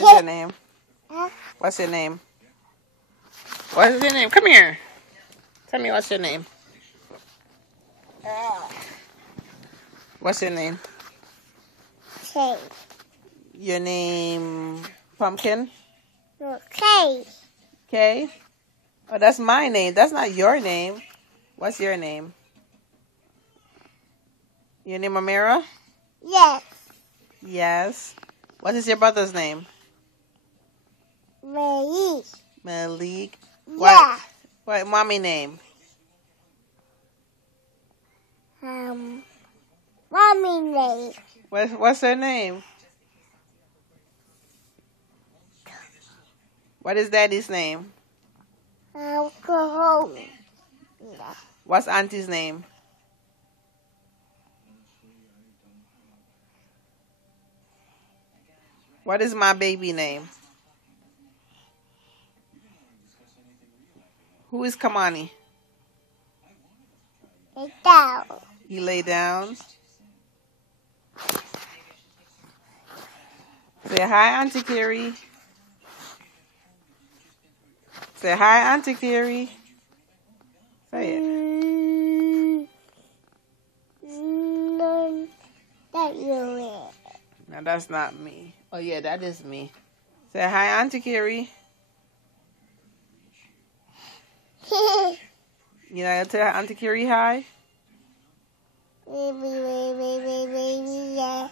What is your name? What's your name? What is your name? Come here. Tell me what's your name. What's your name? Kay. Your name Pumpkin? No, Kay. Kay? Oh, that's my name. That's not your name. What's your name? Your name Amira? Yes. Yes. What is your brother's name? Malik. Malik. Yeah. What mommy name? Mommy name. What's her name? What is daddy's name? Uncle home. What's auntie's name? What is my baby name? Who is Kamani? Lay down. He lay down. Say hi, Auntie Carrie. Say hi, Auntie Carrie. Say it. No, that you No, that's not me. Oh, yeah, that is me. Say hi, Auntie Carrie. You know, tell Auntie Carrie hi. Baby, yeah.